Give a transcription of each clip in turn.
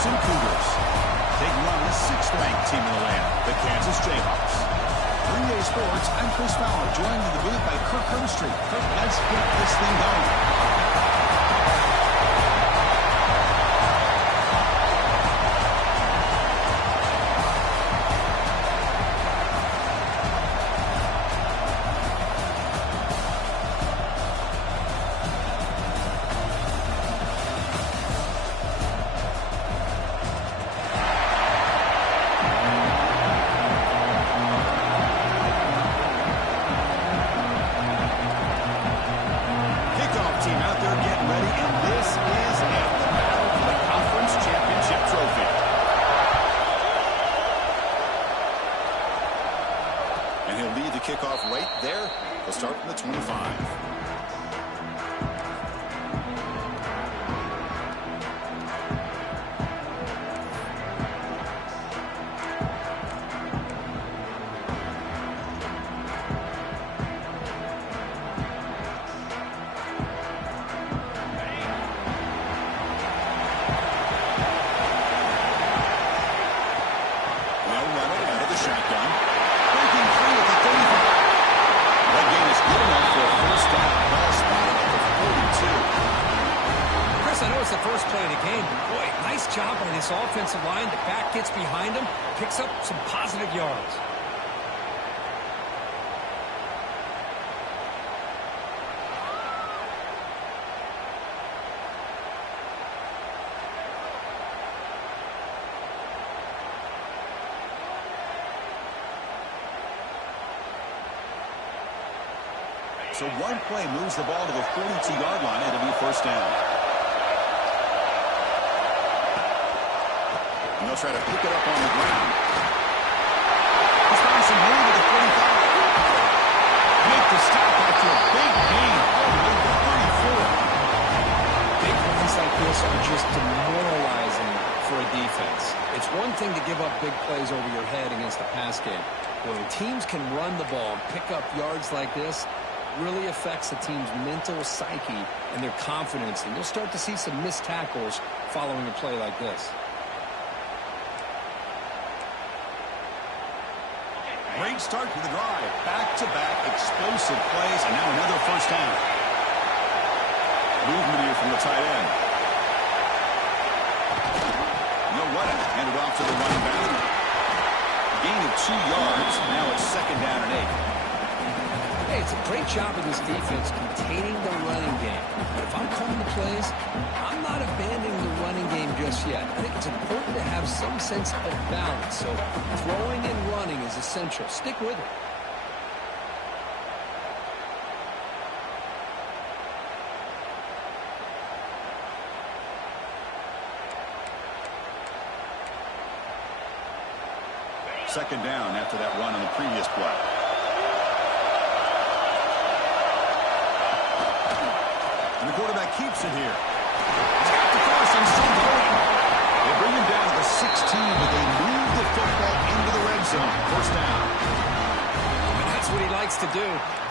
Houston Cougars. Taking on the 6th-ranked team in the land, the Kansas Jayhawks. 3A Sports, I'm Chris Fowler, joined in the booth by Kirk Herbstreit. Kirk, let's get this thing going. Kickoff right there. We'll start from the 25. Offensive line, the back gets behind him, picks up some positive yards. So one play moves the ball to the 42-yard line. It'll be first down. And they'll try to pick it up on the ground. He's found some room at the 45. Make the stop after a big gain all the way to 34. Big runs like this are just demoralizing for a defense. It's one thing to give up big plays over your head against the pass game. When teams can run the ball and pick up yards like this, it really affects the team's mental psyche and their confidence. And you'll start to see some missed tackles following a play like this. Great start to the drive. Back-to-back explosive plays, and now another first down. Movement here from the tight end. No running. Handed off to the running back. Gain of 2 yards. Now it's 2nd down and 8. Hey, it's a great job of this defense containing the running game. But if I'm calling the plays, I'm not abandoning the running game just yet. I think it's important to have some sense of balance. So throwing and running is essential. Stick with it. Second down after that run on the previous play. And the quarterback keeps it here. He's got the first and still going. They bring him down to the 16, but they move the football into the red zone. First down. And that's what he likes to do.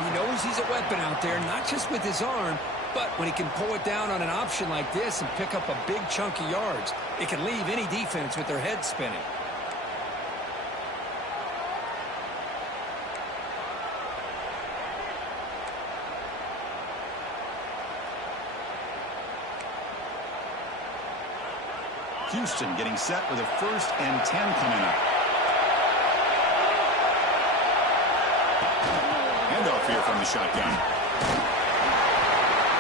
He knows he's a weapon out there, not just with his arm, but when he can pull it down on an option like this and pick up a big chunk of yards, it can leave any defense with their head spinning. Houston getting set with a 1st and 10 coming up. Handoff here from the shotgun.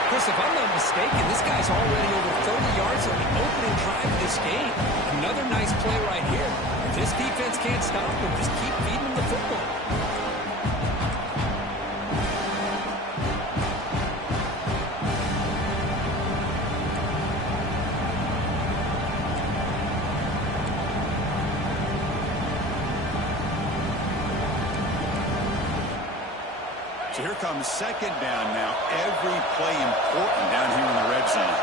Chris, if I'm not mistaken, this guy's already over 30 yards on the opening drive of this game. Another nice play right here. If this defense can't stop him, just keep feeding him the football. So here comes 2nd down now. Every play important down here in the red zone.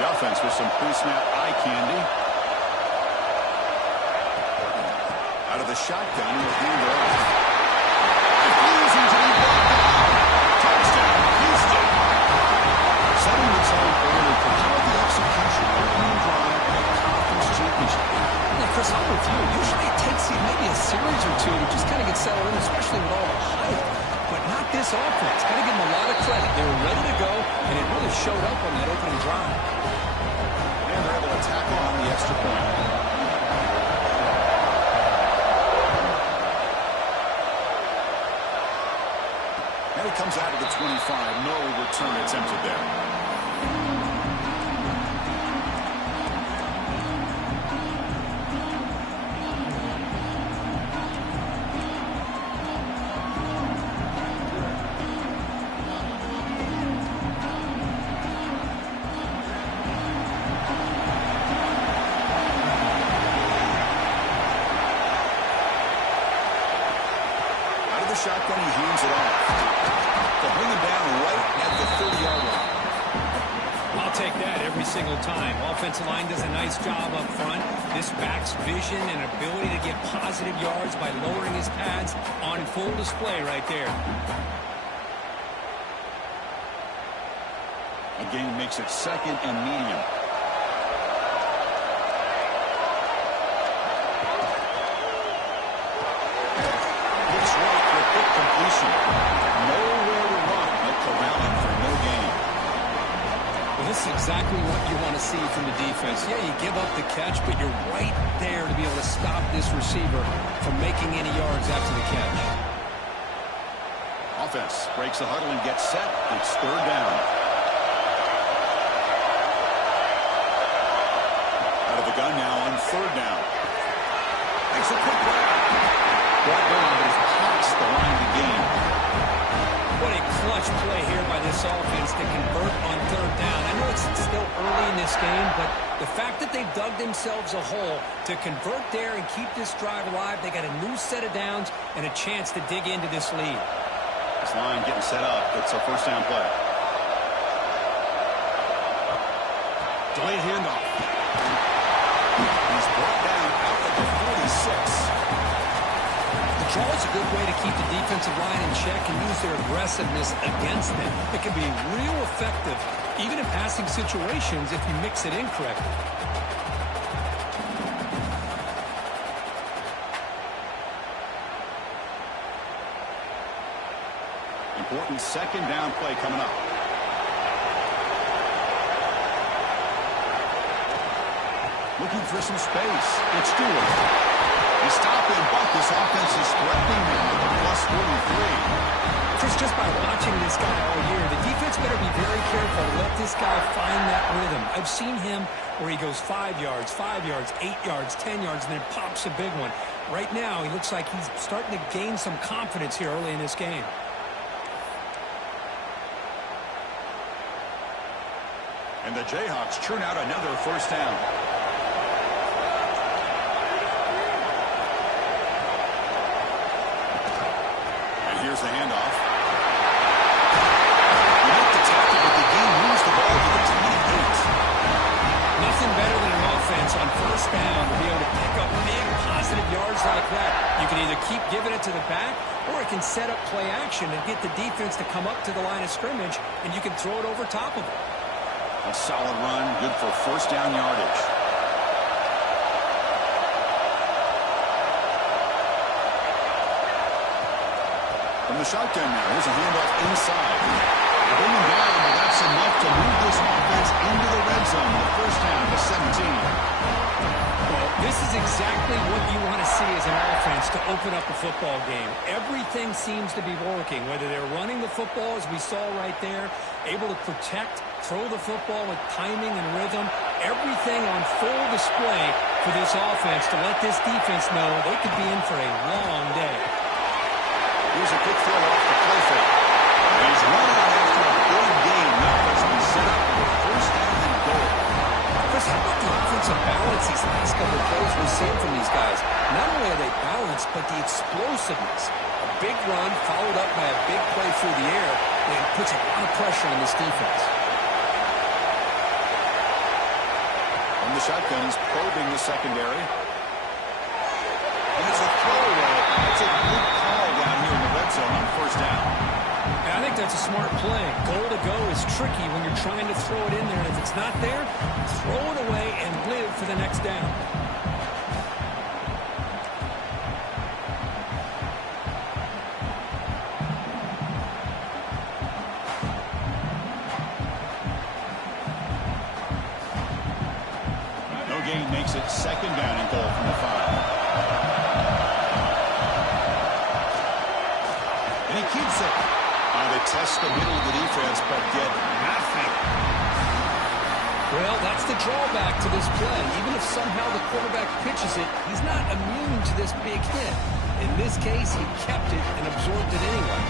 The offense with some pre-snap eye candy. Out of the shotgun, he'll hand it off. It flees into the block down. Touchdown, Houston. Setting the tone early for how the execution opening drive this offense. Got to give them a lot of credit. They were ready to go, and it really showed up on that opening drive. And they're able to tackle on the extra point. And he comes out of the 25. No return attempted there. Shotgun, he hands it off. They'll bring him down right at the 30-yard line. I'll take that every single time. Offensive line does a nice job up front. This back's vision and ability to get positive yards by lowering his pads on full display right there. Again, makes it second and medium. Nowhere to run. No corralling for no gain. Well, this is exactly what you want to see from the defense. Yeah, you give up the catch, but you're right there to be able to stop this receiver from making any yards after the catch. Offense breaks the huddle and gets set. It's third down. Out of the gun now on third down. Makes a quick grab. Brought down, but he's past the line to gain. What a clutch play here by this offense to convert on third down. I know it's still early in this game, but the fact that they've dug themselves a hole to convert there and keep this drive alive, they got a new set of downs and a chance to dig into this lead. This line getting set up. It's a first down play. Delayed handoff. He's brought down out at the 46. Draw is a good way to keep the defensive line in check and use their aggressiveness against them. It can be real effective, even in passing situations, if you mix it in correctly. Important second down play coming up. Looking for some space. It's Stewart. They stop him, but this offense is threatening him with a plus 43. Chris, just by watching this guy all year, the defense better be very careful to let this guy find that rhythm. I've seen him where he goes 5 yards, 8 yards, 10 yards, and then pops a big one. Right now, he looks like he's starting to gain some confidence here early in this game. And the Jayhawks churn out another first down. Here's the handoff. You make the tackle, but the game moves the ball to the 28. Nothing better than an offense on first down to be able to pick up big positive yards like that. You can either keep giving it to the back, or it can set up play action and get the defense to come up to the line of scrimmage, and you can throw it over top of them. A solid run, good for first down yardage. From the shotgun now, here's a handoff inside. Bring him down, but that's enough to move this offense into the red zone. The first down to 17. Well, this is exactly what you want to see as an offense to open up a football game. Everything seems to be working, whether they're running the football, as we saw right there, able to protect, throw the football with timing and rhythm, everything on full display for this offense to let this defense know they could be in for a long day. Here's a quick throw off the play fake. He's running after a big gain. Now it's been set up for first down and goal. Chris, how about the offensive balance these last couple of plays we've seen from these guys? Not only are they balanced, but the explosiveness. A big run followed up by a big play through the air, and it puts a lot of pressure on this defense. From the shotgun, he's probing the secondary. And it's a throwaway. It's a good call down here in the red zone on first down. And I think that's a smart play. Goal to go is tricky when you're trying to throw it in there. And if it's not there, throw it away and live for the next down. makes it second down and goal from the 5. And he keeps it. They test the middle of the defense, but get nothing. Well, that's the drawback to this play. Even if somehow the quarterback pitches it, he's not immune to this big hit. In this case, he kept it and absorbed it anyway.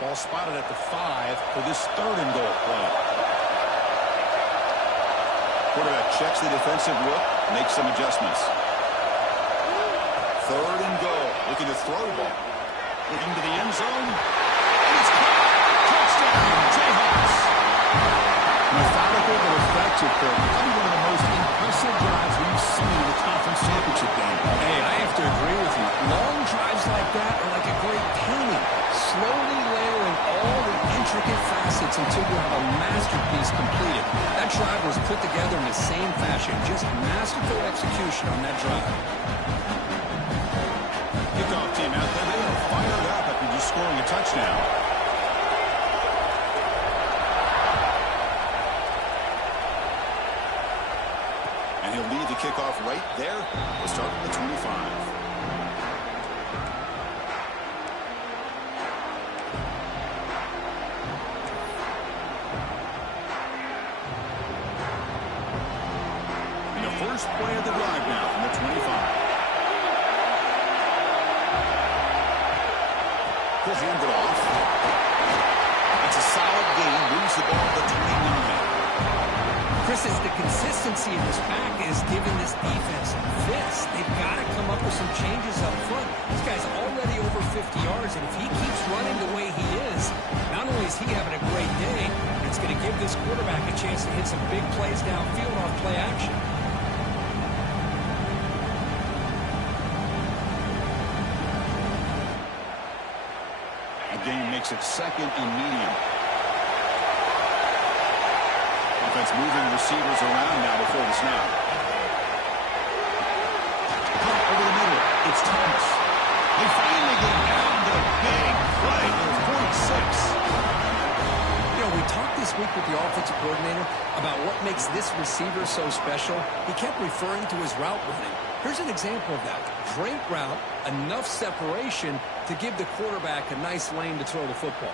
Ball spotted at the 5 for this third and goal play. Quarterback checks the defensive look, makes some adjustments. Third and goal, looking to throw the ball. Looking to the end zone. And it's caught. Touchdown, Jayhawks. Methodical but effective for probably one of the most impressive drives we've seen in the conference championship game. Hey, I have to agree with you. Long drives like that are like a great painting. Slowly layering all the intricate facets until you have a masterpiece completed. That drive was put together in the same fashion. Just masterful execution on that drive. Kickoff team out there. They are fired up after just scoring a touchdown. And he'll lead the kickoff right there. We'll start at the 25. And the first play of the drive now from the 25. He'll hand it off. It's a solid gain. Moves the ball to 29. Chris, it's the consistency in this pack is giving this defense fits. They've got to come up with some changes up front. This guy's already over 50 yards, and if he keeps running the way he is, not only is he having a great day, it's going to give this quarterback a chance to hit some big plays downfield off play action. Game makes it second and medium. Offense moving receivers around now before the snap. Cut over the middle. It's Thomas. They finally get down to the big play for 46. You know, we talked this week with the offensive coordinator about what makes this receiver so special. He kept referring to his route running. Here's an example of that. Great route, enough separation to give the quarterback a nice lane to throw the football.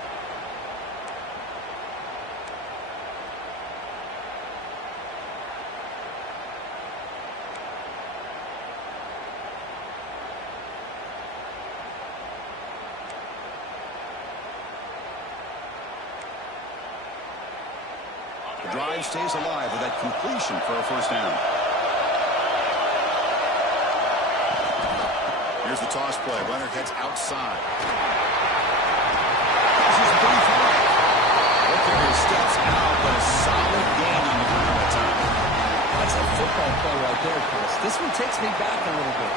The drive stays alive with that completion for a first down. Here's the toss play. Runner heads outside. This is 35. Okay, he steps out, but a solid gain on the ground that time. That's a football play right there, Chris. This one takes me back a little bit.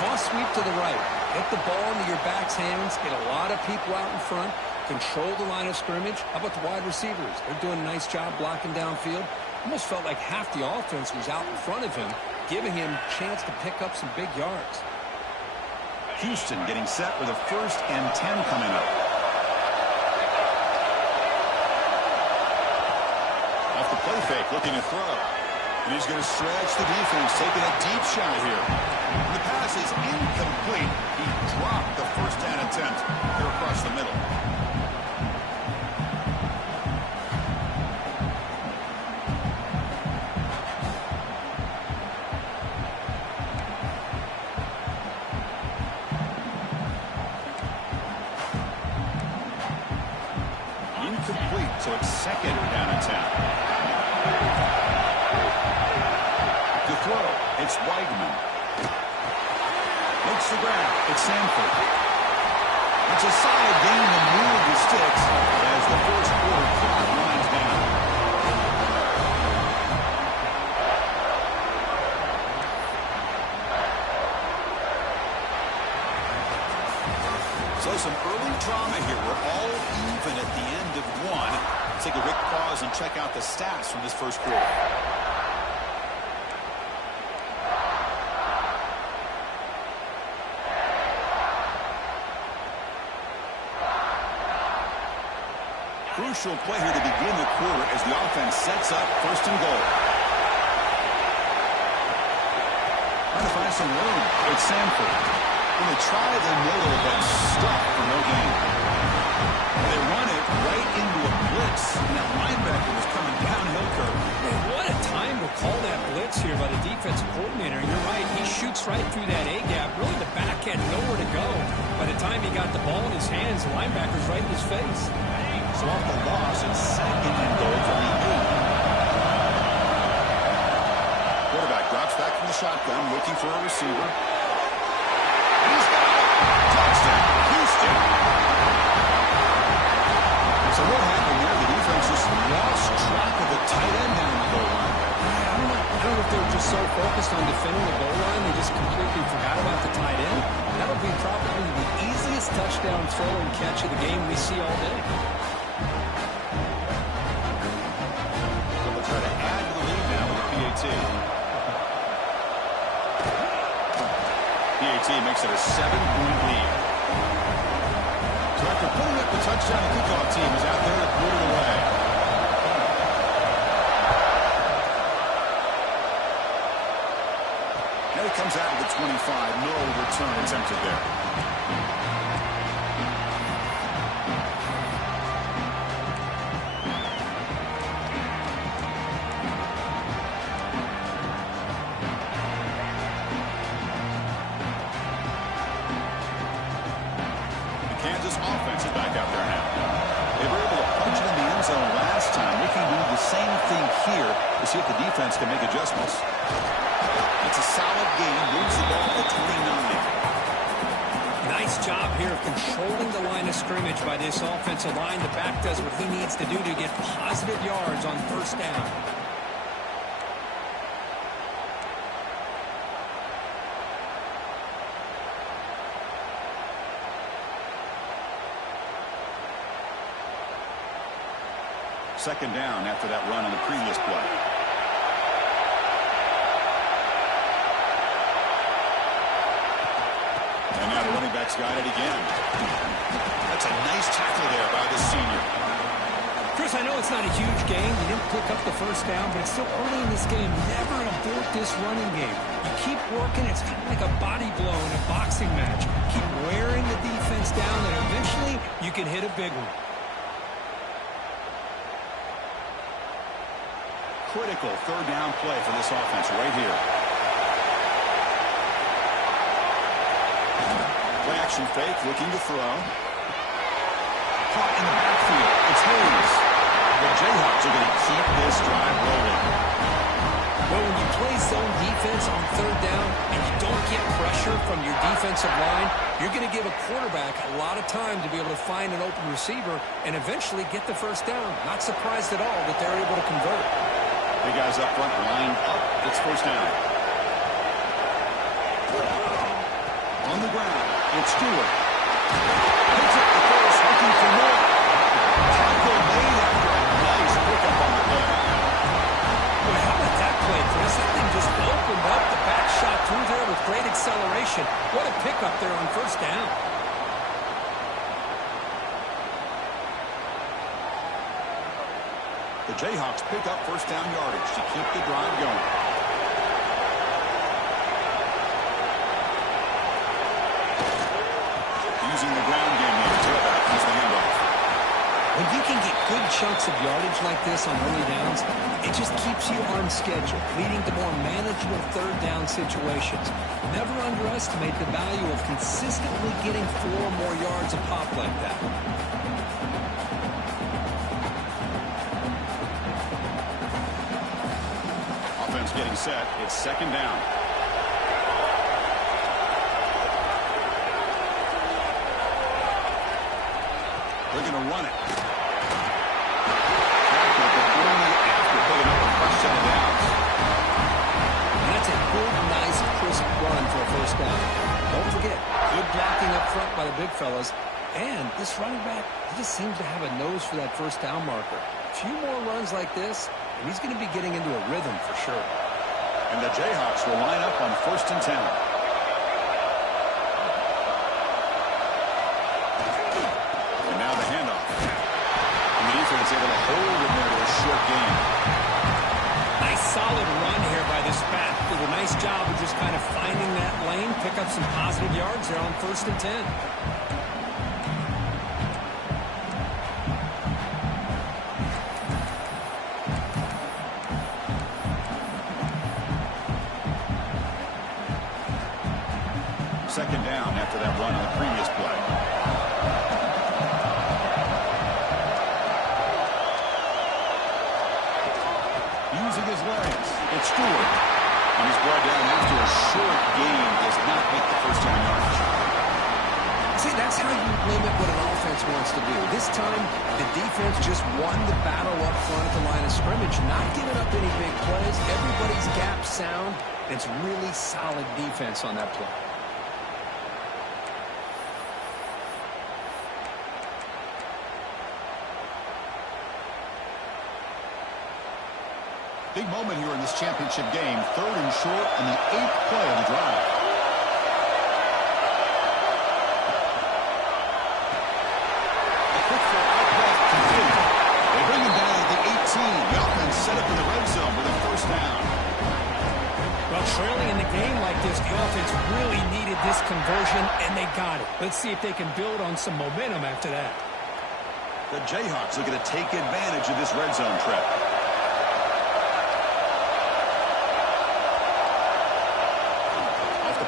Toss sweep to the right. Get the ball into your back's hands. Get a lot of people out in front. Control the line of scrimmage. How about the wide receivers? They're doing a nice job blocking downfield. Almost felt like half the offense was out in front of him, giving him a chance to pick up some big yards. Houston getting set for the 1st and 10 coming up. Off the play fake, looking to throw. And he's going to stretch the defense, taking a deep shot here. The pass is incomplete. He dropped the first down attempt here across the middle. Incomplete, so it's second down and 10. To throw, it's Weidman. Makes the grab, it's Sanford. It's a solid game to move the sticks as the first quarter clock winds down. So some early drama here. We're all even at the end of one. Let's take a quick pause and check out the stats from this first quarter. Crucial play here to begin the quarter as the offense sets up 1st and goal. Trying to find some room. It's Sanford. When they try the middle, but stuck for no gain. They run it right into a blitz, and that linebacker was coming downhill curve. What a time to call that blitz here by the defensive coordinator. You're right. He shoots right through that A-gap. Really, the back had nowhere to go. By the time he got the ball in his hands, the linebacker's right in his face. So off the loss, it's second and goal for the 8. Quarterback drops back from the shotgun, looking for a receiver. He's got it. Touchdown, Houston. So what happened there? The defense just lost track of the tight end down the goal line. I don't know if they were just so focused on defending the goal line, they just completely forgot about the tight end. That'll be probably the easiest touchdown throw and catch of the game we see all day. So they'll try to add to the lead now with the PAT. PAT makes it a 7-point lead. So after putting up the touchdown, the kickoff team is out there to put it away. Now he comes out of the 25. No return attempted there. Kansas offense is back out there now. They were able to punch it in the end zone last time. They can do the same thing here to see if the defense can make adjustments. It's a solid game. Moves the ball to 29. Nice job here of controlling the line of scrimmage by this offensive line. The back does what he needs to do to get positive yards on first down. Second down after that run on the previous play. And now the running back's got it again. That's a nice tackle there by the senior. Chris, I know it's not a huge game. You didn't pick up the first down, but it's still early in this game. Never abort this running game. You keep working. It's kind of like a body blow in a boxing match. Keep wearing the defense down, and eventually you can hit a big one. Critical third down play for this offense right here. Play action fake, looking to throw. Caught in the backfield. It's Hayes. The Jayhawks are going to keep this drive rolling. Well, when you play zone defense on third down and you don't get pressure from your defensive line, you're going to give a quarterback a lot of time to be able to find an open receiver and eventually get the first down. Not surprised at all that they're able to convert. The guys up front lined up. It's first down. On the ground, it's Stewart. Picks up the first, looking for more. Tackle made after a nice pickup on the play. Boy, how about that play, Chris? That thing just opened up. The back shot through there with great acceleration. What a pickup there on first down. The Jayhawks pick up first down yardage to keep the drive going. Using the ground game here. Tailback has the handoff. When you can get good chunks of yardage like this on early downs, it just keeps you on schedule, leading to more manageable third down situations. Never underestimate the value of consistently getting 4 or more yards a pop like that. Getting set. It's second down. They're going to run it. And that's a good, nice, crisp run for a first down. Don't forget, good blocking up front by the big fellas. And this running back, he just seems to have a nose for that first down marker. A few more runs like this, and he's going to be getting into a rhythm for sure. And the Jayhawks will line up on first and 10. And now the handoff. And the defense able to hold him there to a short gain. Nice solid run here by this back. Did a nice job of just just kind of finding that lane, pick up some positive yards there on 1st and 10. Second down after that run on the previous play. Using his legs, it's Stewart. And he's brought down after a short gain. Does not make the first down yardage. See, that's how you limit what an offense wants to do. This time, the defense just won the battle up front at the line of scrimmage, not giving up any big plays. Everybody's gap sound. It's really solid defense on that play. Big moment here in this championship game. 3rd and short and the 8th play of the drive. A quick throw out left complete. They bring him down at the 18. The offense set up in the red zone with a first down. Well, trailing in the game like this, the offense really needed this conversion, and they got it. Let's see if they can build on some momentum after that. The Jayhawks looking to take advantage of this red zone trap.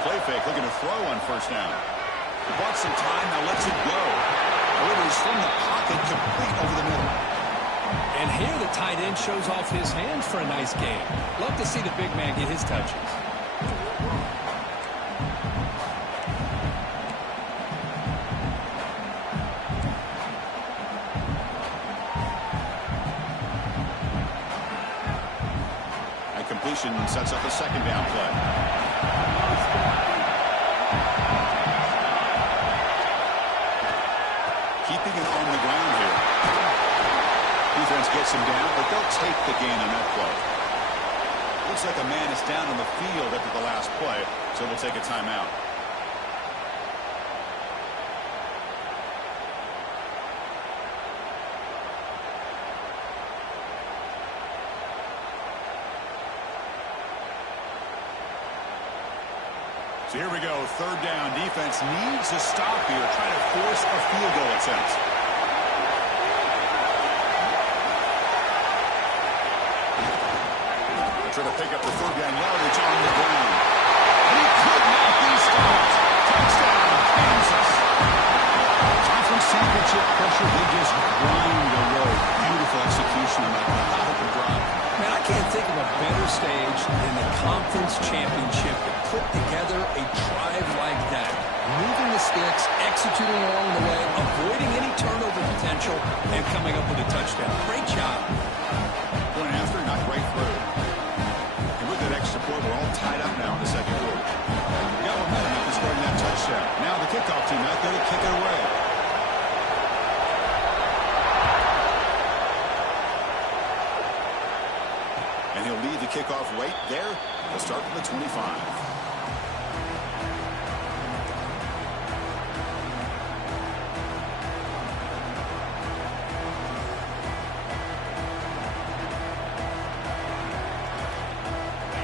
Play fake, looking to throw on first down. He bought some time, now lets it go. Delivers from the pocket, complete over the middle. And here the tight end shows off his hands for a nice game. Love to see the big man get his touches. That completion sets up a second down play. Keeping it on the ground here. Defense gets him down, but they'll take the gain on that play. Looks like a man is down on the field after the last play, so they'll take a timeout. So here we go, 3rd down. Defense needs a stop here, trying to force a field goal attempt. They're trying to pick up the 3rd down yardage on the ground. And he could not be stopped. Touchdown, Kansas. Conference championship pressure, they just grind the road. Beautiful execution on that methodical drive. Man, I can't think of a better stage than the conference championship to put together a drive like that. Moving the sticks, executing along the way, avoiding any turnover potential, and coming up with a touchdown. Great job. Going after, not right through. And with that extra point, we're all tied up now in the second quarter. We got momentum after scoring that touchdown. Now the kickoff team out there to kick it away. And he'll lead the kickoff right there. He'll start from the 25.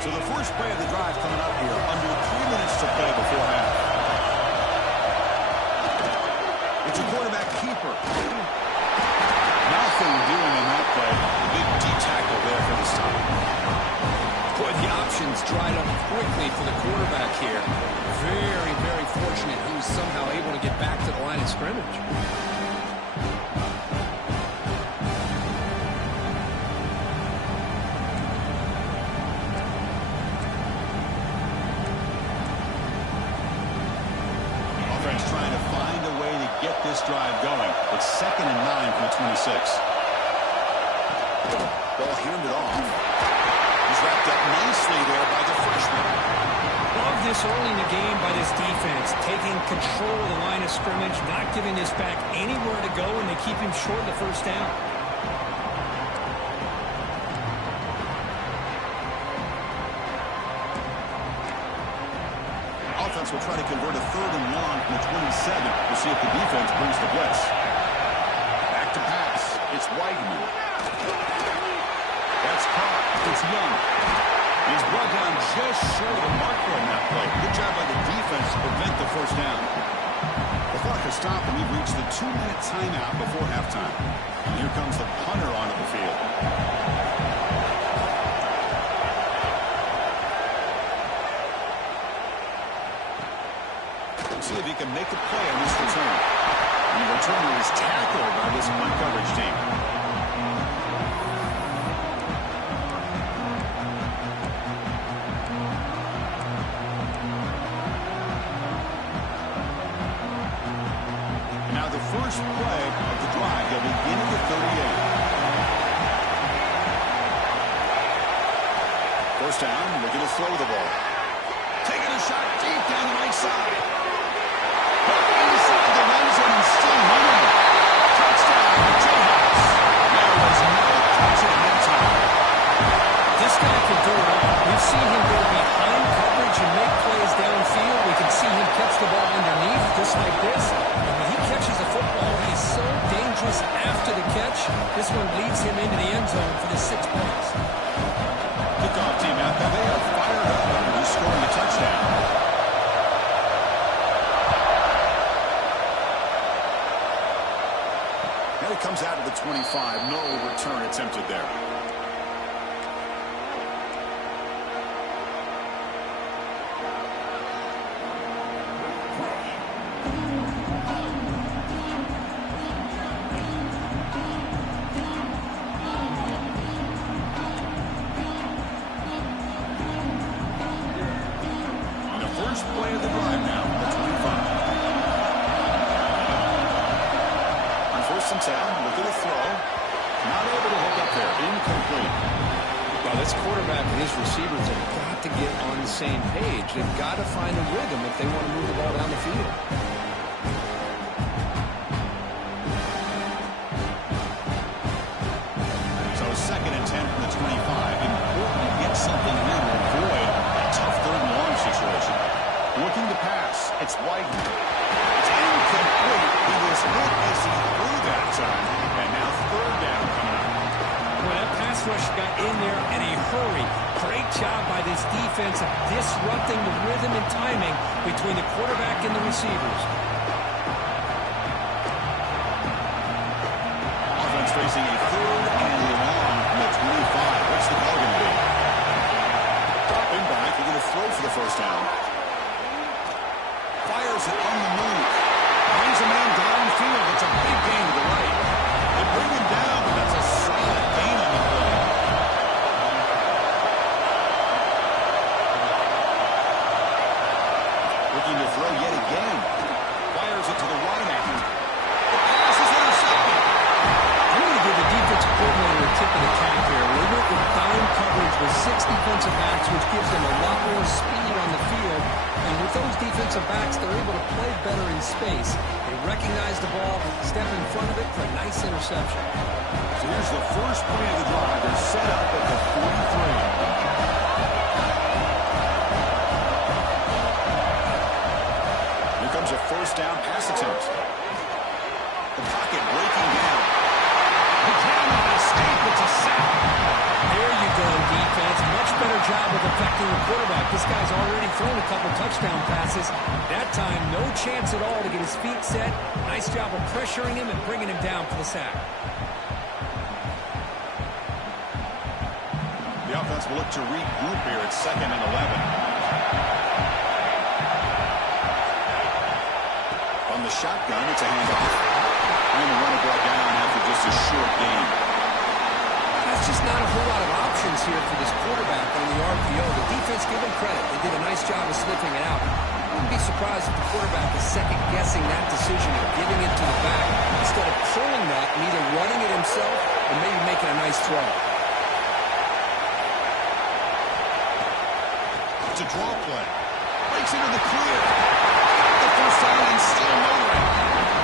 So the first play of the drive coming up here, under 3 minutes to play before half. It's a quarterback keeper. Nothing doing in that play. Big D tackle there for the stop. Boy, the options dried up quickly for the quarterback here. Very, very fortunate he was somehow able to get back to the line of scrimmage. Trying to find a way to get this drive going. It's 2nd and 9 from the 26. Ball handed off. He's wrapped up nicely there by the freshman. Love this early in the game by this defense, taking control of the line of scrimmage, not giving this back anywhere to go, and they keep him short of the first down. Will try to convert a 3rd and long from the 27. We'll see if the defense brings the blitz. Back to pass. It's Weidman. That's caught. It's Young. He's brought down just short of the marker on that play. Good job by the defense to prevent the first down. The clock has stopped, and we've reached the 2-minute timeout before halftime. And here comes the punter onto the field. See if he can make a play on this return. And the returner is tackled by this punt coverage team. And now the first play of the drive. They'll begin at the 38. First down, looking to throw the ball. Taking a shot deep down the right side. Inside the end zone and still running. Touchdown, Jayhawks. There was no catch at that time. This guy can do it all. We've seen him go behind coverage and make plays downfield. We can see him catch the ball underneath, just like this. And when he catches a football, he's so dangerous after the catch. This one leads him into the end zone for the 6 points. Kickoff team out there. They are fired up after just scoring a touchdown. And it comes out of the 25. No return attempted there. First play of the drive now, the 25. On 1st and 10, look at the throw. Not able to hook up there. Incomplete. Well, this quarterback and his receivers have got to get on the same page. They've got to find a rhythm if they want to move the ball down the field. So 2nd and 10 from the 25. Important to get something here to avoid a tough 3rd and long situation. Looking to pass. It's widened. It's incomplete. He was hit as he threw that time. And now 3rd down coming up. Well, that pass rush got in there in a hurry. Great job by this defense of disrupting the rhythm and timing between the quarterback and the receivers. Offense facing a 3rd and long from the 25. What's the call going to be? Dropping back. They're going to throw for the first down. Fires it on the move. Brings a man downfield. It's a big gain to the right. They bring him down, but that's a solid gain on the play. Looking to throw yet again. Fires it to the right end. The pass is intercepted. I'm going to give the defensive coordinator a tip of the cap here. They went with dime coverage with 6 defensive backs, which gives them a lot more speed on the field. And with those defensive backs, they're able to play better in space. They recognize the ball, step in front of it for a nice interception. So here's the first play of the drive. They're set up at the 43. Here comes a first down pass attempt. The pocket breaking down. The down on escape. It's a sack. There you go, defense. Much better job of affecting the quarterback. This guy's already thrown a couple touchdown passes. That time, no chance at all to get his feet set. Nice job of pressuring him and bringing him down for the sack. The offense will look to regroup here at 2nd and 11. On the shotgun, it's a handoff. And the runner brought down after just a short gain. There's just not a whole lot of options here for this quarterback on the RPO. The defense, give him credit. They did a nice job of sniffing it out. I wouldn't be surprised if the quarterback is second-guessing that decision of giving it to the back instead of pulling that and either running it himself or maybe making a nice throw. It's a draw play. Breaks into the clear. The first down and still moving.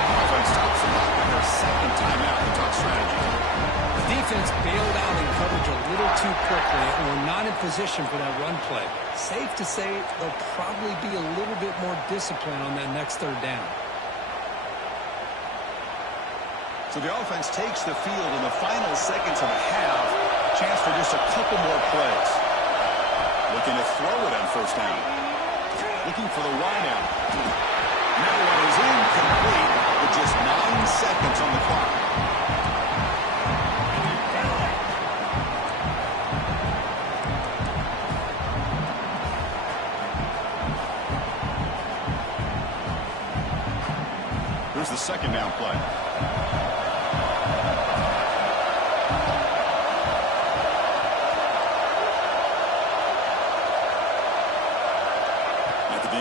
Offense stops them up on their 2nd timeout to talk strategy. The defense bailed out in coverage a little too quickly and were not in position for that run play. Safe to say they'll probably be a little bit more disciplined on that next 3rd down. So the offense takes the field in the final seconds of the half. Chance for just a couple more plays. Looking to throw it on first down. Looking for the wide out. That one is incomplete with just 9 seconds on the clock. Here's the second down play.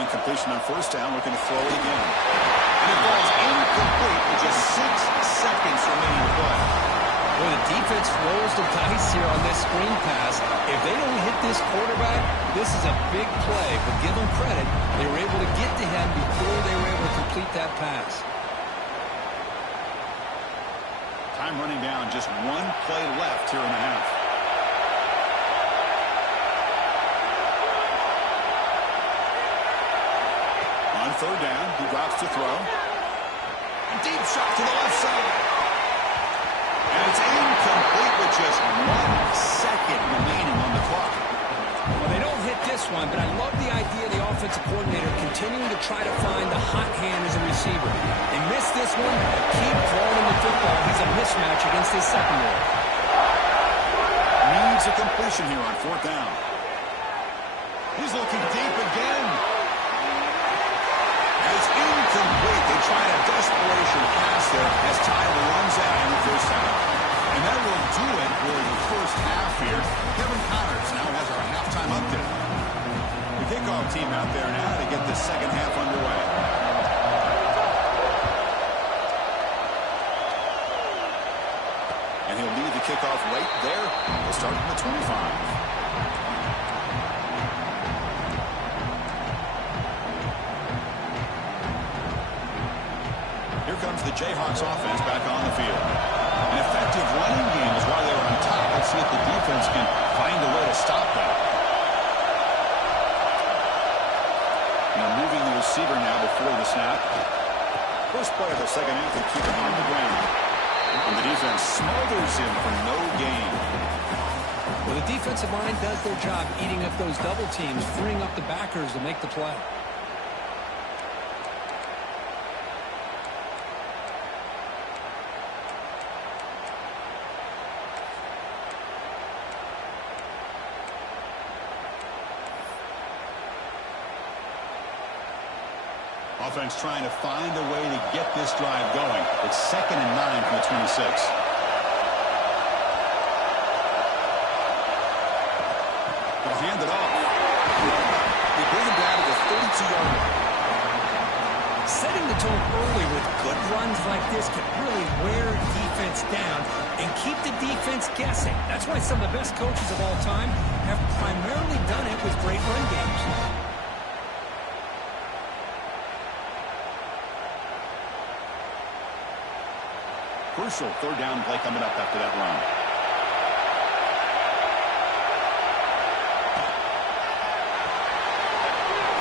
Completion on first down, looking to throw it again. And it falls incomplete with just 6 seconds remaining to play. Well, the defense rolls the dice here on this screen pass. If they don't hit this quarterback, this is a big play. But give them credit, they were able to get to him before they were able to complete that pass. Time running down, just 1 play left here in the half. On third down, he drops to throw. A deep shot to the left side. And it's incomplete with just 1 second remaining on the clock. Well, they don't hit this one, but I love the idea of the offensive coordinator continuing to try to find the hot hand as a receiver. They missed this one, but keep throwing him the football. He's a mismatch against his secondary. Needs a completion here on fourth down. He's looking deep again. It's incomplete. They try a desperation pass there as time runs out in the first half. And that will do it for the first half here. Kevin Connors now has our halftime update. The kickoff team out there now to get the second half underway. And he'll lead the kickoff right there. We'll start from the 25. The Jayhawks offense back on the field. An effective running game is why they were on top. Let's see if the defense can find a way to stop that. Now moving the receiver now before the snap. First play of the second half, they keep it on the ground. And the defense smothers him for no gain. Well, the defensive line does their job eating up those double teams, freeing up the backers to make the play. Offense trying to find a way to get this drive going. It's 2nd and 9 from the 26. They'll hand it off. They bring him down to the 32-yard line. Setting the tone early with good runs like this can really wear defense down and keep the defense guessing. That's why some of the best coaches of all time have primarily done it with great run games. Crucial third down play coming up after that run.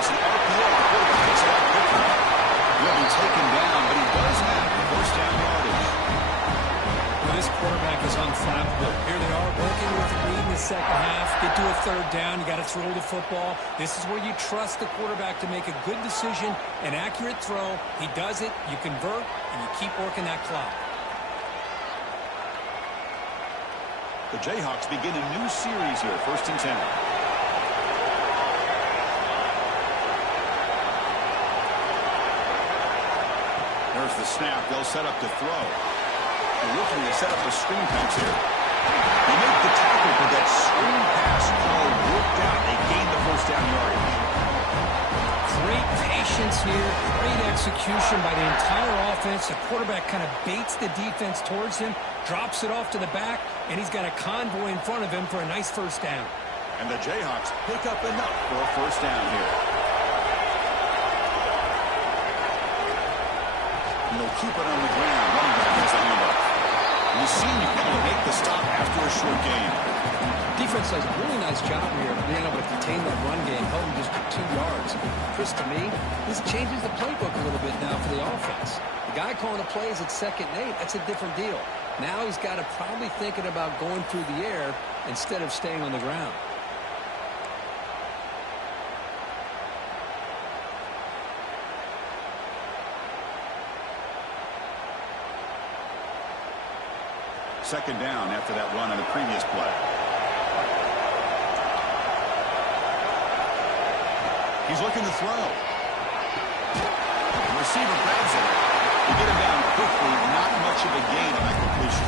It's an RPO. The quarterback gets it out quickly. He'll be taken down, but he does have the first down yardage. Well, this quarterback is unflappable. Here they are working with the lead in the second half. Get to a third down. You got to throw the football. This is where you trust the quarterback to make a good decision, an accurate throw. He does it. You convert, and you keep working that clock. The Jayhawks begin a new series here, 1st and 10. There's the snap. They'll set up to throw. They're looking to set up the screen pass here. They make the tackle, but that screen pass call worked out. They gained the first down yardage. Great patience here, great execution by the entire offense. The quarterback kind of baits the defense towards him, drops it off to the back, and he's got a convoy in front of him for a nice first down. And the Jayhawks pick up enough for a first down here. And they'll keep it on the ground. Running back has the handoff. And the senior able to make the stop after a short gain. Defense does a really nice job here of being able to contain that run game, held him just for 2 yards. Chris, to me, this changes the playbook a little bit now for the offense. The guy calling the plays at 2nd and 8, that's a different deal. Now he's got to probably thinking about going through the air instead of staying on the ground. Second down after that run on the previous play. He's looking to throw. The receiver grabs it. To get him down quickly, not much of a gain on that completion.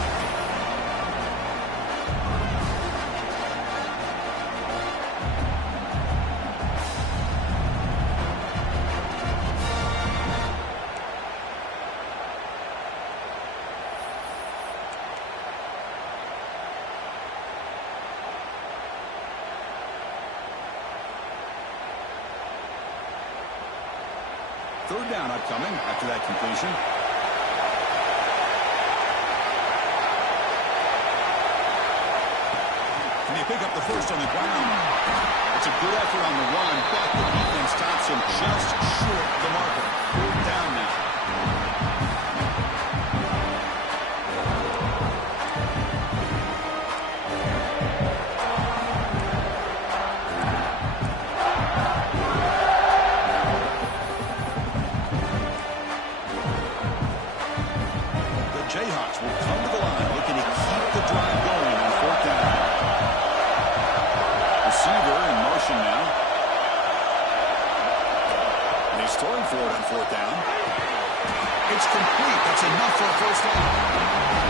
Third down upcoming after that completion. Can they pick up the first on the ground? It's a good effort on the run, but the defense stops him just short of the marker. Fourth down now. Jayhawks will come to the line looking to keep the drive going on fourth down. Receiver in motion now. And he's throwing for it on fourth down. It's complete. That's enough for a first down.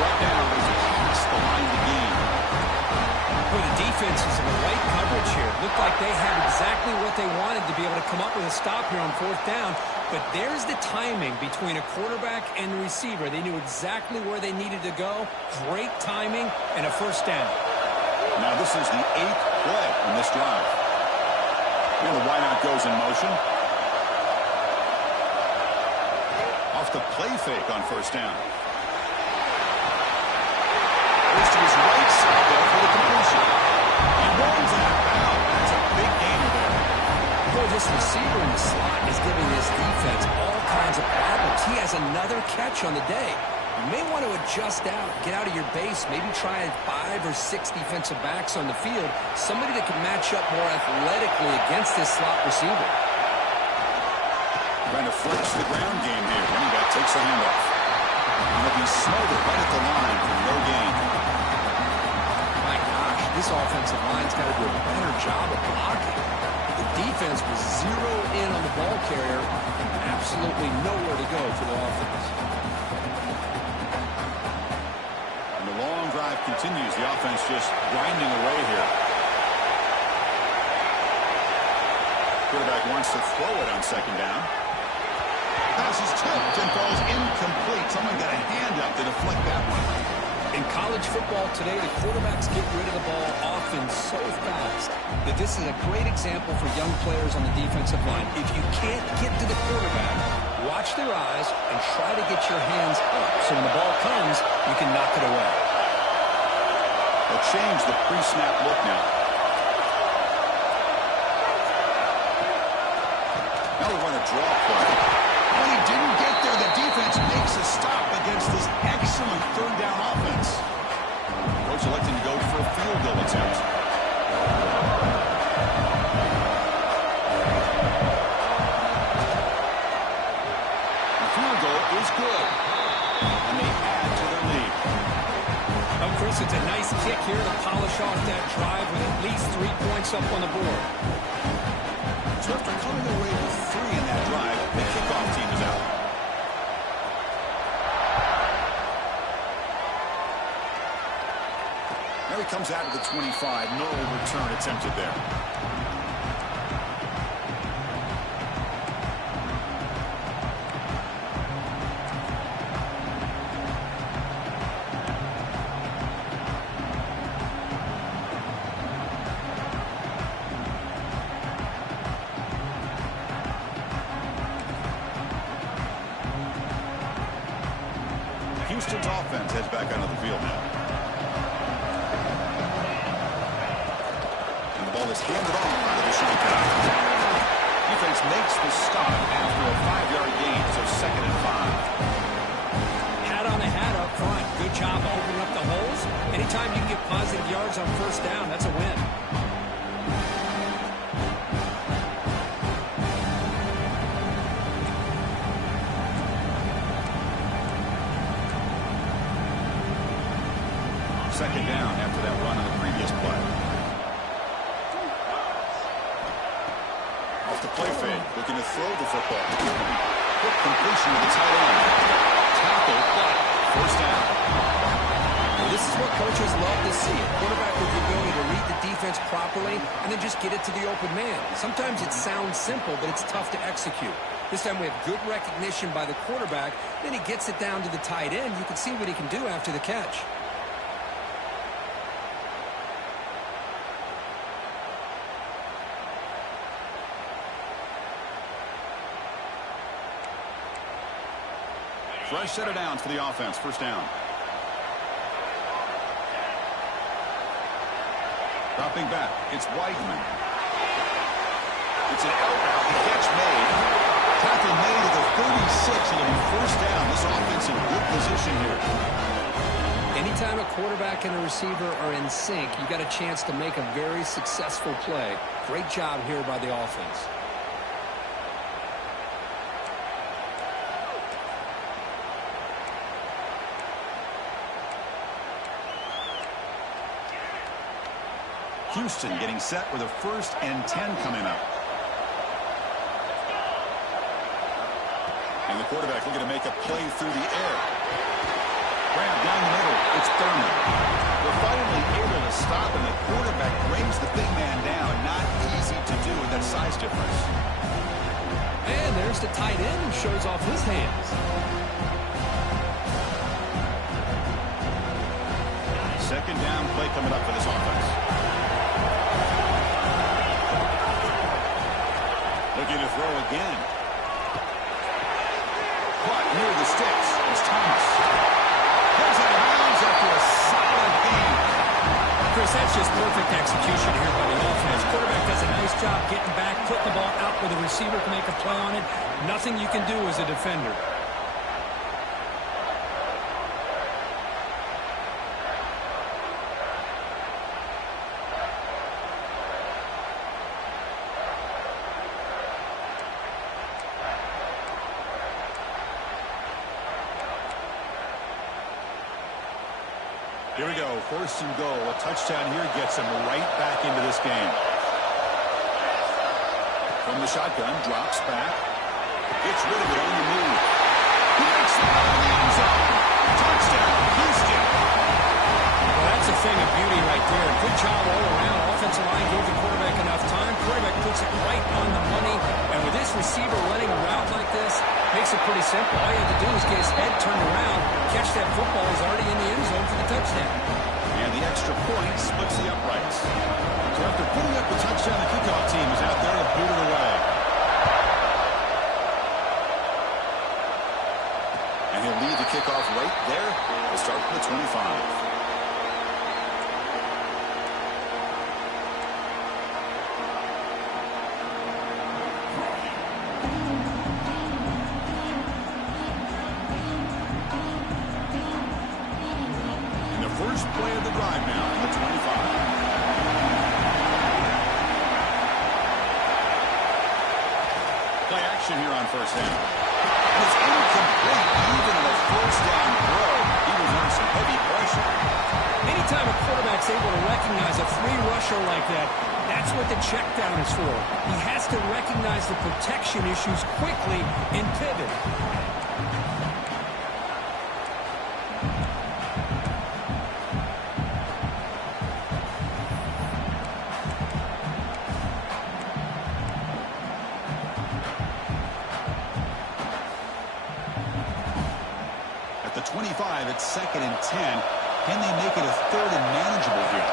Right now, there's past the line of the game. Well, the defense is in the right coverage here. Looked like they had exactly what they wanted to be able to come up with a stop here on fourth down. But there's the timing between a quarterback and the receiver. They knew exactly where they needed to go. Great timing and a first down. Now this is the 8th play in this drive. And the wideout goes in motion. Off the play fake on first down. Goes to his right side there for the completion. He runs out of bounds. That's a big gainer there. Boy, this receiver in the slot is giving this defense all kinds of problems. He has another catch on the day. You may want to adjust out, get out of your base, maybe try 5 or 6 defensive backs on the field, somebody that can match up more athletically against this slot receiver. Trying to flex the ground game here. Running back takes the handoff. And he'll be smothered right at the line for no gain. My gosh, this offensive line's got to do a better job of blocking. The defense was zeroed in on the ball carrier and absolutely nowhere to go for the offense. And the long drive continues. The offense just grinding away here. Quarterback wants to throw it on second down. Pass is tipped and falls incomplete. Someone got a hand up to deflect that one. In college football today, the quarterbacks get rid of the ball often so fast that this is a great example for young players on the defensive line. If you can't get to the quarterback, watch their eyes and try to get your hands up so when the ball comes, you can knock it away. They'll change the pre-snap look now. Now they run a draw play. When he didn't get there, the defense makes a stop against this excellent third down offense. Coach electing to go for a field goal attempt. The field goal is good. And they add to their lead. Oh, Chris, it's a nice kick here to polish off that drive with at least 3 points up on the board. So after coming away with 3 in that drive, the kickoff team is out. Now he comes out of the 25. No return attempted there. Houston's offense heads back onto the field now. And the ball is handed off onto the short pass. Defense makes the stop after a 5-yard gain, so 2nd and 5. Hat on the hat up front. Good job opening up the holes. Anytime you can get positive yards on first down, that's a win. second down after that run on the previous play. Off the play fake, looking to throw the football. Quick completion to the tight end. Tackle, but first down. Well, this is what coaches love to see. A quarterback with the ability to read the defense properly and then just get it to the open man. Sometimes it sounds simple, but it's tough to execute. This time we have good recognition by the quarterback. Then he gets it down to the tight end. You can see what he can do after the catch. Fresh set of downs for the offense. First down. Dropping back. It's Weidman. It's an out. The catch made. Tackle made at the 36. It'll be first down. This offense in good position here. Anytime a quarterback and a receiver are in sync, you got a chance to make a very successful play. Great job here by the offense. Houston getting set with a 1st and 10 coming up. And the quarterback looking to make a play through the air. Grab down the middle. It's Thurman. They're finally able to stop, and the quarterback brings the big man down. Not easy to do with that size difference. And there's the tight end who shows off his hands. Second down play coming up for this offense. Looking to throw again. Caught near the sticks. It's Thomas. Goes out of bounds after a solid game. Chris, that's just perfect execution here by the offense. Quarterback does a nice job getting back, putting the ball out where the receiver can make a play on it. Nothing you can do as a defender. Here we go, 1st and goal. A touchdown here gets him right back into this game. From the shotgun, drops back. Gets rid of it on the move. He makes the ball in the end zone. Touchdown, Houston. Well, that's a thing of beauty right there. Good job all around. Offensive line gave the quarterback enough time. Quarterback puts it right on the money. And with this receiver running a route like this, makes it pretty simple. All you have to do is get his head turned around, catch that football. He's already in the end zone for the touchdown. And the extra point splits the uprights. So after putting up the touchdown, the kickoff team is out there to boot it away. And he'll lead the kickoff right there to start from the 25. First play of the drive now on the 25. Play action here on first down. And it's incomplete even on a first down throw. He was under some heavy pressure. Anytime a quarterback's able to recognize a free rusher like that, that's what the check down is for. He has to recognize the protection issues quickly and pivot. At the 25, it's 2nd and 10. Can they make it a 3rd and manageable here?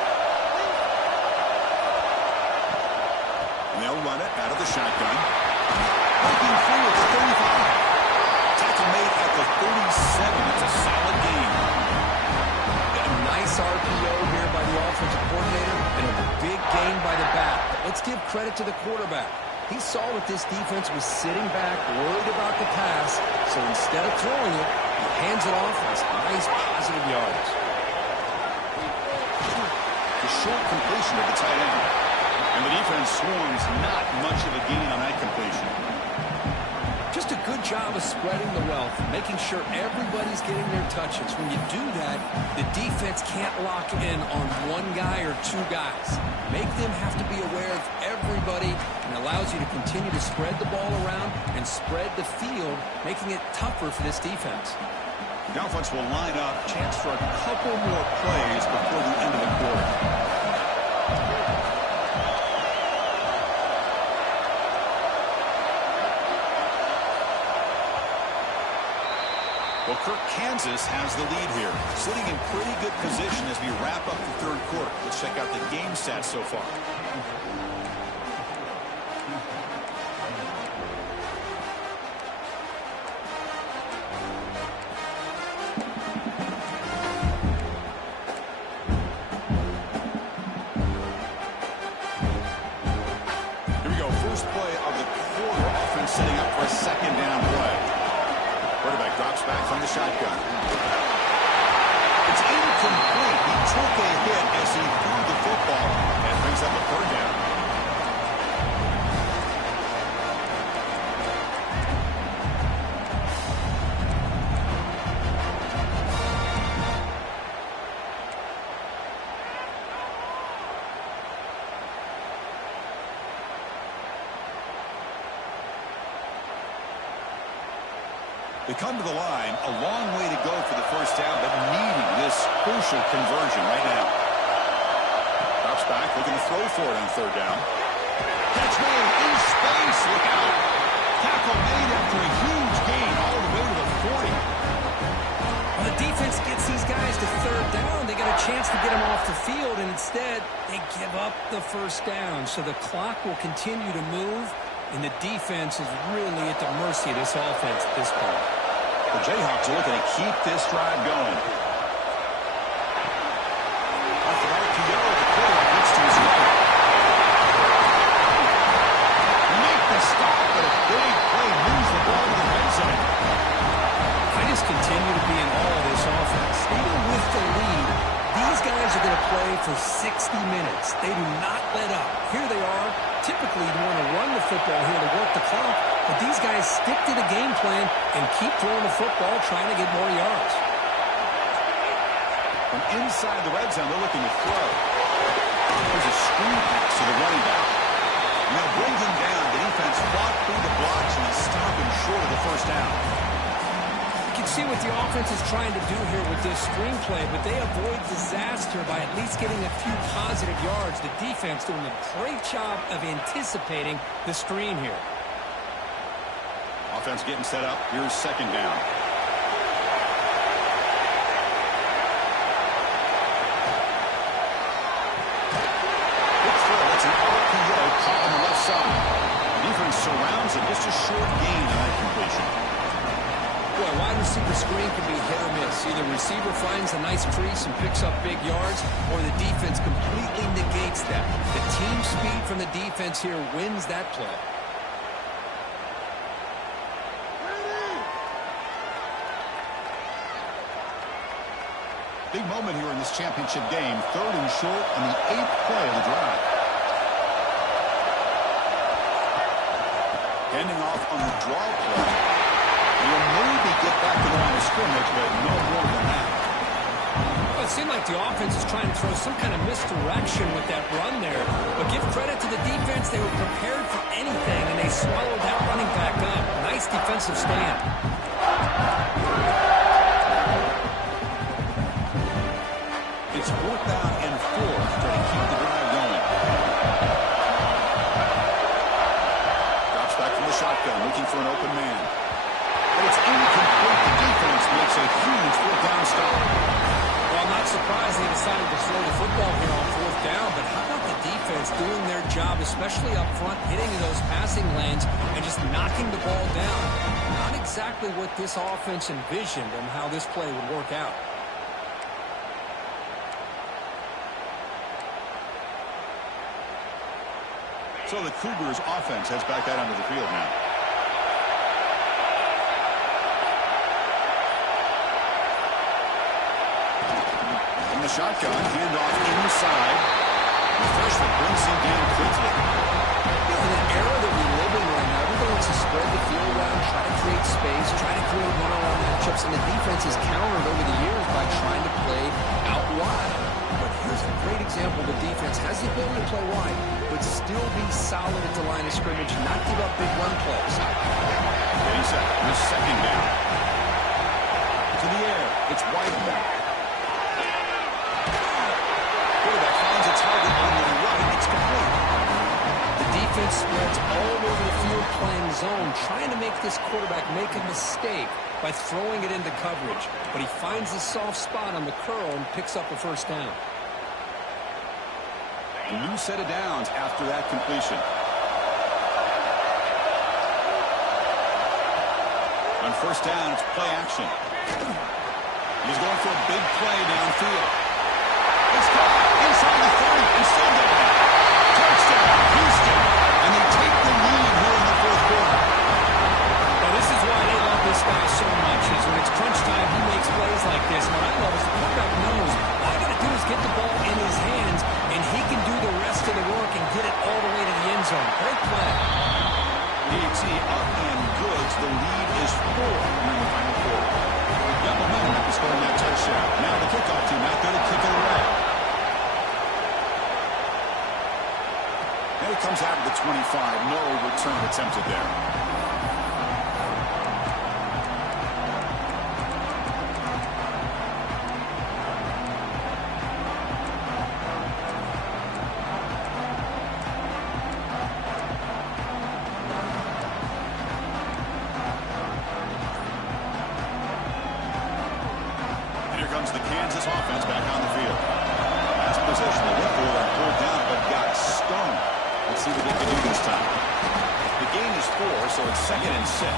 And they'll run it out of the shotgun. Breaking free, it's 35. Tackle made at the 37. It's a solid game. A nice RPO here by the offensive coordinator and a big gain by the back. But let's give credit to the quarterback. He saw what this defense was sitting back, worried about the pass, so instead of throwing it, he hands it off for some nice positive yards. The short completion of the tight end. And the defense swarms not much of a gain on that completion. Just a good job of spreading the wealth, making sure everybody's getting their touches. When you do that, the defense can't lock in on one guy or two guys. Make them have to be aware of everybody, and allows you to continue to spread the ball around and spread the field, making it tougher for this defense. The offense will line up. Chance for a couple more plays before the end of the quarter. Well, Kirk, Kansas has the lead here, sitting in pretty good position as we wrap up the third quarter. Let's check out the game stats so far. Here we go, first play of the quarter. Offense setting up for a second down play. Quarterback drops back from the shotgun. It's incomplete. He took a hit as he threw the football. That brings up a third down. They come to the line, a long way to go for the first down, but needing this crucial conversion right now. Drops back, looking to throw for it on third down. Catch made in space, look out. Tackle made after a huge gain all the way to the 40. When the defense gets these guys to third down, they got a chance to get them off the field, and instead they give up the first down. So the clock will continue to move, and the defense is really at the mercy of this offense at this point. The Jayhawks are looking to keep this drive going. Off the right to Yo, the quarterback looks to his right. Make the stop, but a big play moves the ball to the red zone. I just continue to be in awe of this offense. Even with the lead, these guys are going to play for 60 minutes. They do not let up. Here they are. Typically, you want to run the football here to work the clock, but these guys stick to the game plan and keep throwing the football, trying to get more yards. From inside the red zone, they're looking to throw. There's a screen pass to the running back. And they'll bring him down. The defense fought through the blocks and stop him short of the first down. You can see what the offense is trying to do here with this screenplay, but they avoid disaster by at least getting a few positive yards. The defense doing a great job of anticipating the screen here. Offense getting set up. Here's second down. Good throw. That's an RPO caught on the left side. The defense surrounds him. Just a short gain on that completion. Boy, wide receiver screen can be hit or miss. Either receiver finds a nice crease and picks up big yards, or the defense completely negates that. The team speed from the defense here wins that play. Big moment here in this championship game. Third and short on the 8th play of the drive. Handing off on the draw play. He'll maybe get back to the line of scrimmage, but no more than that. Well, it seemed like the offense is trying to throw some kind of misdirection with that run there. But give credit to the defense. They were prepared for anything, and they swallowed that running back up. Nice defensive stand. It's 4th down and 4, trying to keep the drive going. Drops back from the shotgun, looking for an open man. But it's incomplete. The defense makes a huge 4th down stop. Well, I'm not surprised they decided to throw the football here on 4th down, but how about the defense doing their job, especially up front, hitting those passing lanes and just knocking the ball down? Not exactly what this offense envisioned and how this play would work out. So the Cougars offense heads back out onto the field now. From the shotgun, handoff inside. The freshman brings him down quickly. In an era that we live in right now, everybody wants to spread the field around, try to create space, try to create one-on-one matchups, and the defense has countered over the years by trying to play out wide. But here's a great example. The defense has the ability to play wide, but still be solid at the line of scrimmage, not give up big run plays. He's set. Here's second down. To the air. It's Whiteman. Quarterback finds a target on the right. It's complete. The defense spreads all over the field playing zone, trying to make this quarterback make a mistake by throwing it into coverage. But he finds the soft spot on the curl and picks up a first down. A new set of downs after that completion. On first down, it's play action. He's going for a big play downfield. It's caught inside the 30. He's still there. Touchdown, Houston. And they take the lead here in the fourth quarter. Now, this is why they love this guy so much, is when it's crunch time, he makes plays like this. What I love is the quarterback knows all I got to do is get the ball in his hands, and he can do the rest of the work and get it all the way to the end zone. Great play. DT up and goods. The lead is 4 in the final quarter. Got momentum after scoring that touchdown. Now the kickoff team out there to kick it away. And it comes out of the 25. No return attempted there. The Kansas offense back on the field. Last possession, the Whitfield and pulled down, but got stung. Let's see what they can do this time. The gain is 4, so it's 2nd and 6.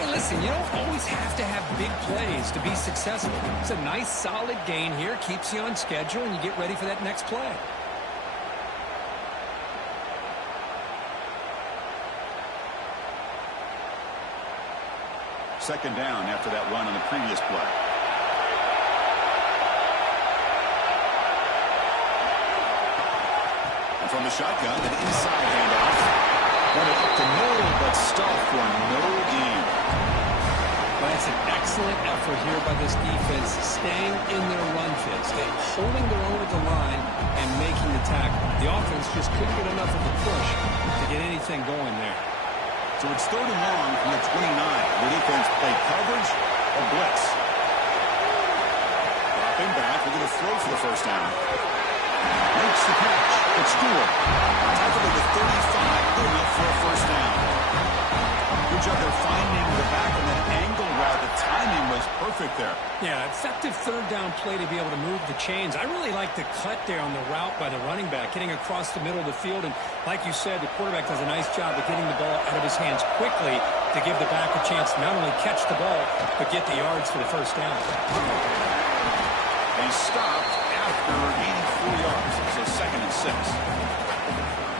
Hey, listen, you don't always have to have big plays to be successful. It's a nice, solid gain here, keeps you on schedule, and you get ready for that next play. Second down after that run on the previous play. And from the shotgun, an inside handoff. Run it up the middle, but stuffed for no gain. Well, that's an excellent effort here by this defense, staying in their run fits. They're holding their own at the line and making the tackle. The offense just couldn't get enough of a push to get anything going there. So it's 3rd and long from the 29. The defense played coverage or blitz. Dropping back. We're going to throw for the first down. Makes the catch. It's Stewart. Tackled at the 35. Good enough for a first down. Good job there finding the back in that angle route. The timing was perfect there. Yeah, effective third down play to be able to move the chains. I really like the cut there on the route by the running back, getting across the middle of the field. And like you said, the quarterback does a nice job of getting the ball out of his hands quickly to give the back a chance to not only catch the ball, but get the yards for the first down. He stopped after 84 yards, so 2nd and 6.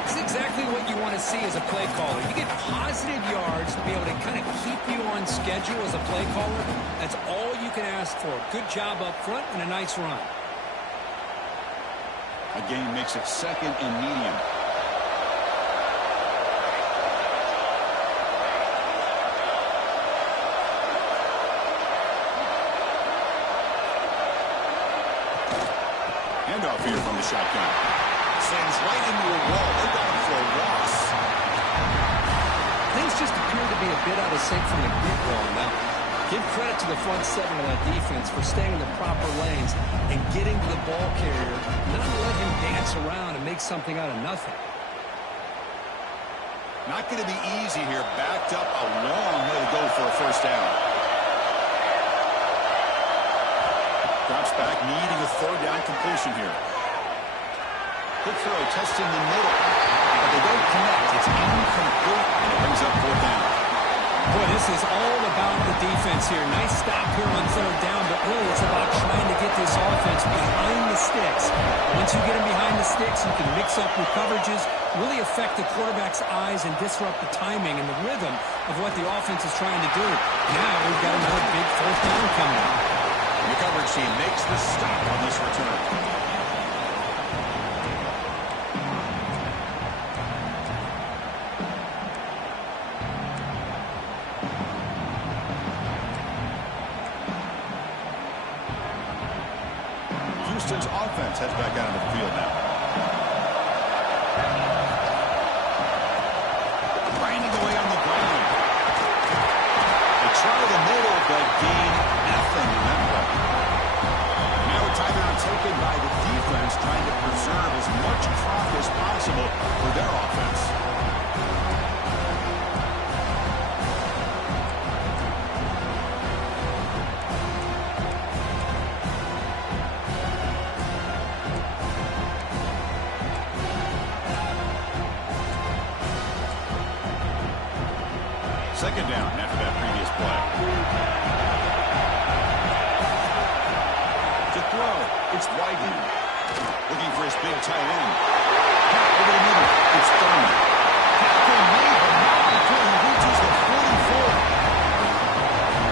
This is exactly what you want to see as a play caller. You get positive yards to be able to kind of keep you on schedule as a play caller. That's all you can ask for. Good job up front and a nice run. A gain makes it 2nd and medium. Handoff here from the shotgun. Sends right into a wall. They're down for a loss. Things just appear to be a bit out of sync from the get-go now. Give credit to the front 7 of that defense for staying in the proper lanes and getting to the ball carrier, not let him dance around and make something out of nothing. Not going to be easy here. Backed up a long way to go for a first down. Drops back, needing a 3rd down completion here. Quick throw, testing the middle. But they don't connect. It's incomplete, and it brings up 4th down. Boy, this is all about the defense here. Nice stop here on 3rd down, but really it's about trying to get this offense behind the sticks. Once you get them behind the sticks, you can mix up your coverages, really affect the quarterback's eyes and disrupt the timing and the rhythm of what the offense is trying to do. Now we've got another big 4th down coming up. The coverage team makes the stop on this return. Houston's offense heads back out of the field now. Grinding away on the ground. They try the middle, but gain nothing in that play. Now a timeout taken by the defense, trying to preserve as much clock as possible for their offense. Second down after that previous play. To throw, it's Weigand. Looking for his big tight end. Over the middle, it's Thurman. Tackle made, but not before he reaches the 44.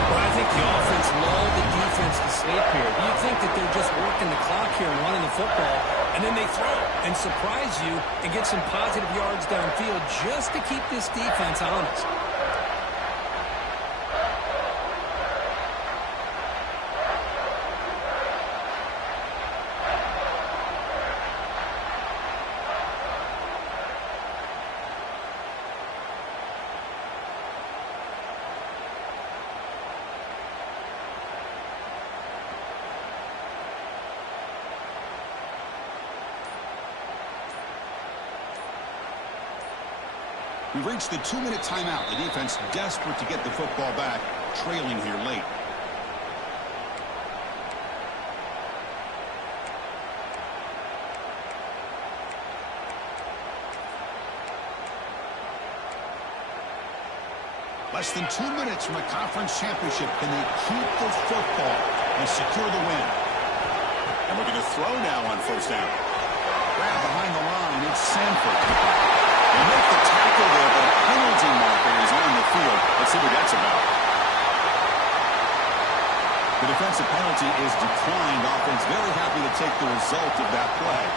Well, I think the offense lulled the defense to sleep here. Do you think that they're just working the clock here and running the football, and then they throw and surprise you and get some positive yards downfield just to keep this defense honest? We've reached the 2-minute timeout. The defense desperate to get the football back, trailing here late. Less than 2 minutes from a conference championship. Can they keep the football and secure the win? And we're going to throw now on first down. Grab behind the line. It's Sanford. They make the tackle there, but a penalty marker is on the field. Let's see what that's about. The defensive penalty is declined. Offense very happy to take the result of that play.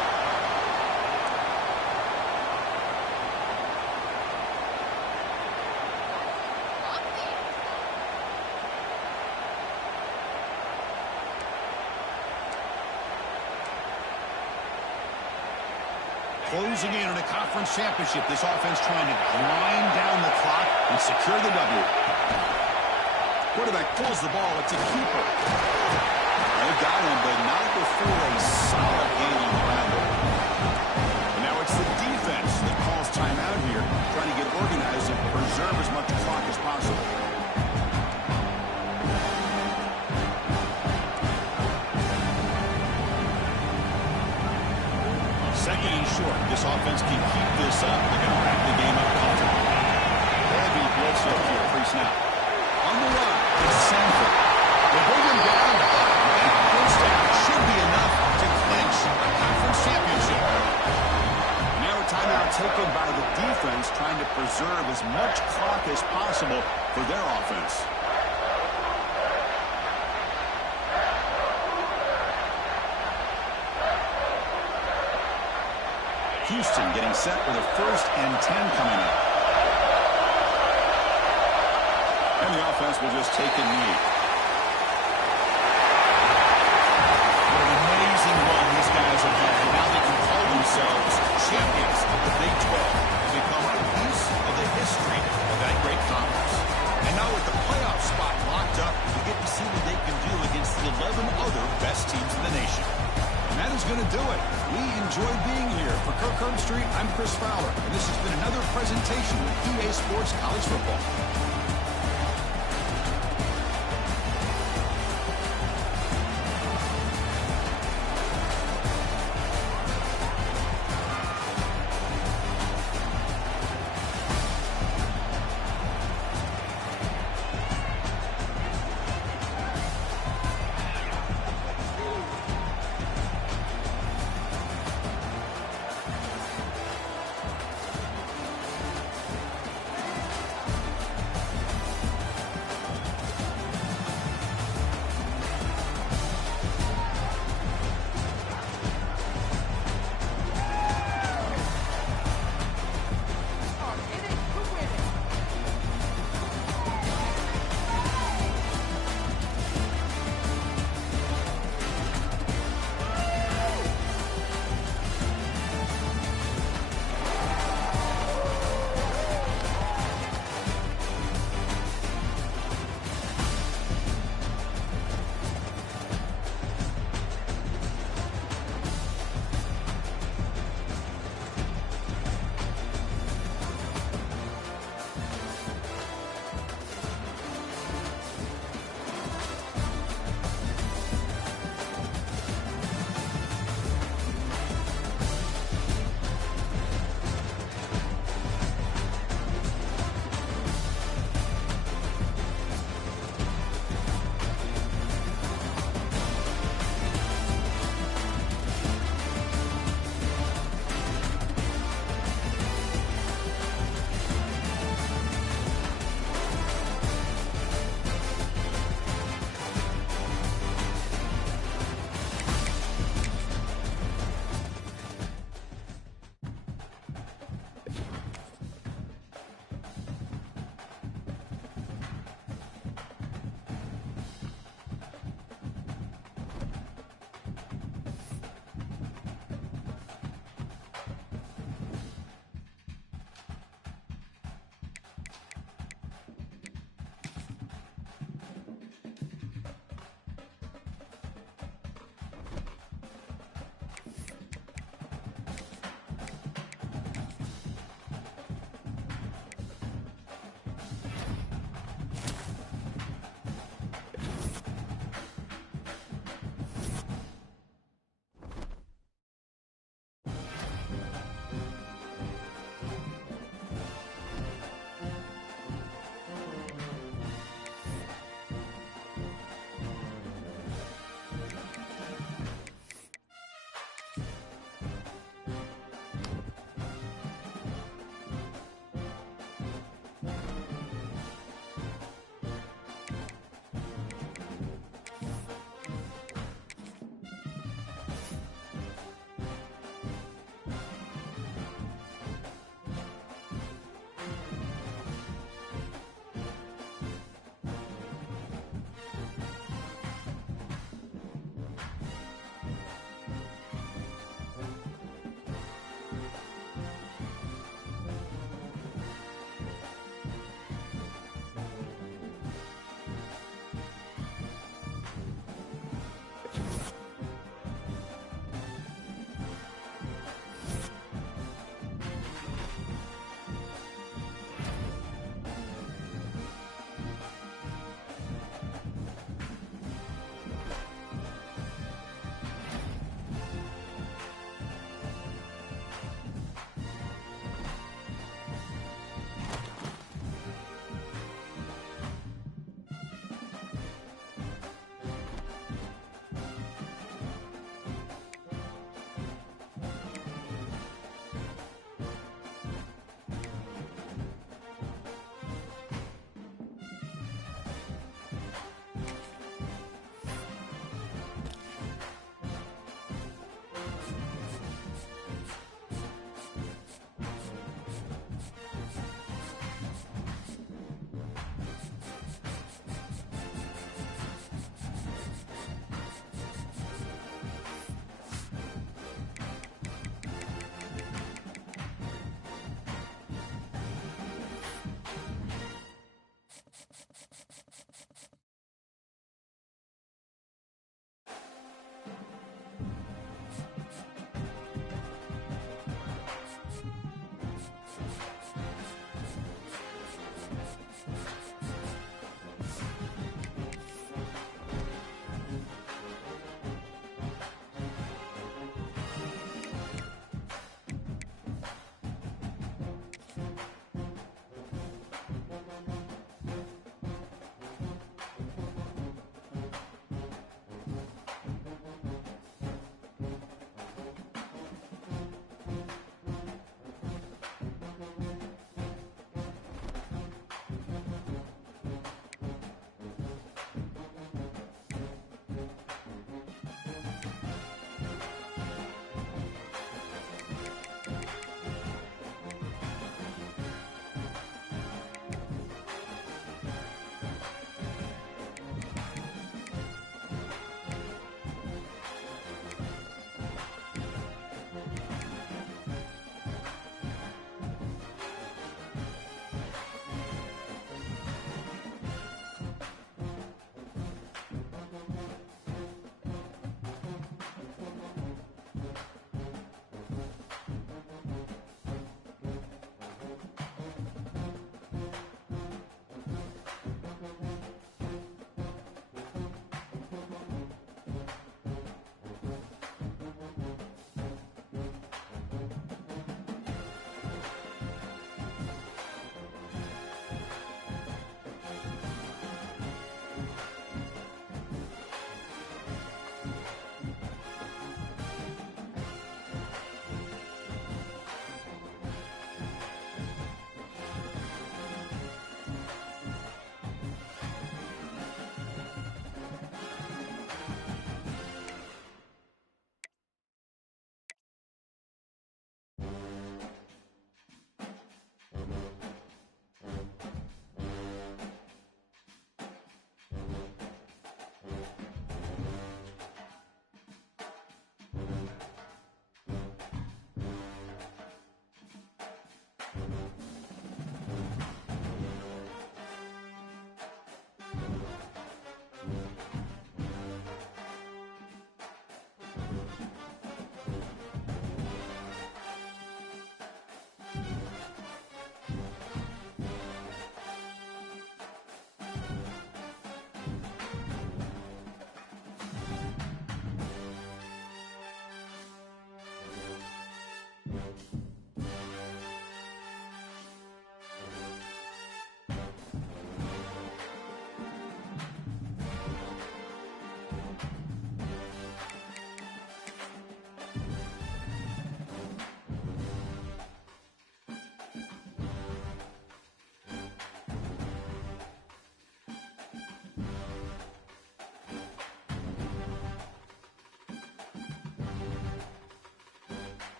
Closing in on a conference championship, this offense trying to grind down the clock and secure the W. Quarterback pulls the ball. It's a keeper. They got him, but not before a solid gain on the ground. And now it's the defense that calls timeout here, trying to get organized and preserve as much clock as possible. Second and short. This offense can keep this up. They're going to wrap the game up comfortably. Heavy blitz up here pre-snap. On the run, it's Sanford. They bring him down. That first down should be enough to clinch a conference championship. Now a timeout taken by the defense, trying to preserve as much clock as possible for their offense. Houston getting set with a 1st and 10 coming up. And the offense will just take a knee. What an amazing run these guys have had. Now they can call themselves champions of the Big 12 and become a piece of the history of that great conference. And now with the playoff spot locked up, you get to see what they can do against the 11 other best teams in the nation. And that is going to do it. We enjoyed being here. For Kirk Herbstreit, I'm Chris Fowler, and this has been another presentation of EA Sports College Football.